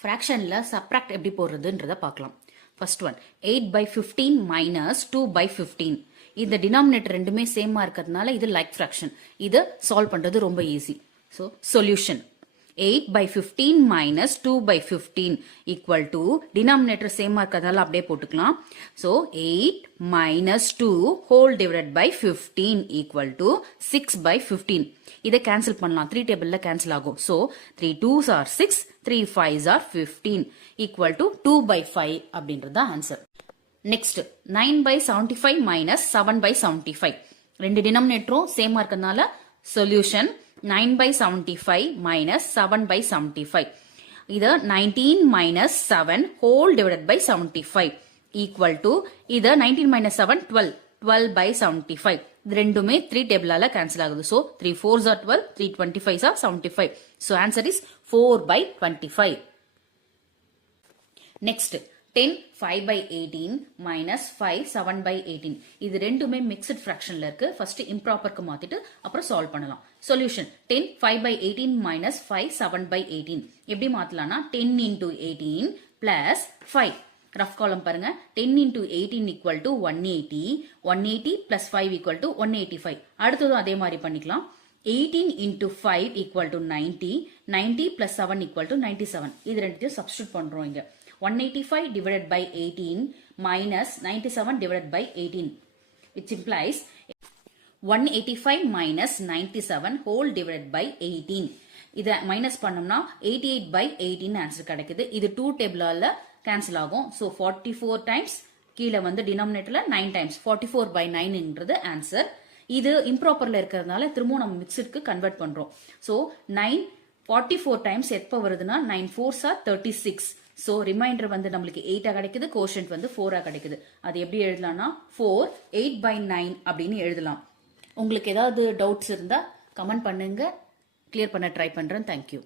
ஃப்ராக்ஷன்ல subtract எப்படி போடுறதுன்றத பார்க்கலாம். First one 8 by 15 minus 2 by 15. இந்த டினாமினேட்டர் ரெண்டுமே சேமா இருக்கிறதுனால இது லைக் ஃப்ராக்ஷன். இதை சால்வ் பண்றது ரொம்ப easy. So solution 8 by 15 minus 2 by 15 equal to denominator சேமா இருக்கிறதால அப்படியே போட்டுக்கலாம். So 8 minus 2 whole divided by 15 equal to 6 by 15. இதை cancel பண்ணலாம். 3 டேபிள்ல cancel ஆகும். So 3 2s are 6, 3 5s are 15 equal to 2 by 5 அப்படின்றது answer. Next 9 by 75 minus 7 by 75. ரெண்டு டினாமினேட்டரும் சேமா இருக்கிறதுனால சொல்யூஷன் 9 by 75 minus 7 by 75. இது 19 minus 7 whole divided by 75 equal to இது 19 minus 7 12. 12 by 75. இது ரெண்டுமே 3 டேபிளால கேன்சல் ஆகுது. So 3 4s are 12, 3 25s are 75. So answer is 4 by 25. Next 10 5 by 18 minus 5 7 by 18. இது ரெண்டுமே மிக்ஸ்ட் ஃபிராக்ஷன்ல இருக்கு. ஃபர்ஸ்ட் இம்ப்ராப்பருக்கு மாத்திட்டு அப்புறம் சால்வ் பண்ணலாம். Solution 10 5 by 18 minus 5 7 by 18. எப்படி மாத்தலாம்னா 10 into 18 plus 5. ரஃப் காலம் பாருங்க. 10 into 18 equal to 180. 180 plus 5 equal to 185. அடுத்ததும் அதே மாதிரி பண்ணிக்கலாம். 18 into 5 equal to 90. 90 plus 7 equal to 97. இது ரெண்டுத்தையும் சப்ஸ்டிட்யூட் பண்றோம் இங்க. 185 divided by 18 minus 97 divided by 18, which implies 185 minus 97 whole divided by 18. இதை மைனஸ் பண்ணோம்னா 88 by 18 ஆன்சர் கிடைக்குது. இது 2 டேபிளால கேன்சல் ஆகும். ஸோ 44 டைம்ஸ் கீழே வந்து டினாமினேட்டர்ல 9 டைம்ஸ் 44 by 9ன்றது ஆன்சர். இது இம்ப்ராப்பர்ல இருக்கிறதுனால திரும்பவும் நம்ம மிக்ஸ்டுக்கு கன்வெர்ட் பண்றோம். ஸோ 9 44 டைம்ஸ் எப்போ வருதுன்னா 9 4s are 36. ஸோ ரிமைண்டர் வந்து நம்மளுக்கு 8 கிடைக்குது, கோஷன்ட் வந்து 4 கிடைக்குது. அது எப்படி எழுதலாம்னா 4 8 by 9 அப்படின்னு எழுதலாம். உங்களுக்கு ஏதாவது டவுட்ஸ் இருந்தா கமெண்ட் பண்ணுங்க, கிளியர் பண்ண ட்ரை பண்றேன். தேங்க்யூ.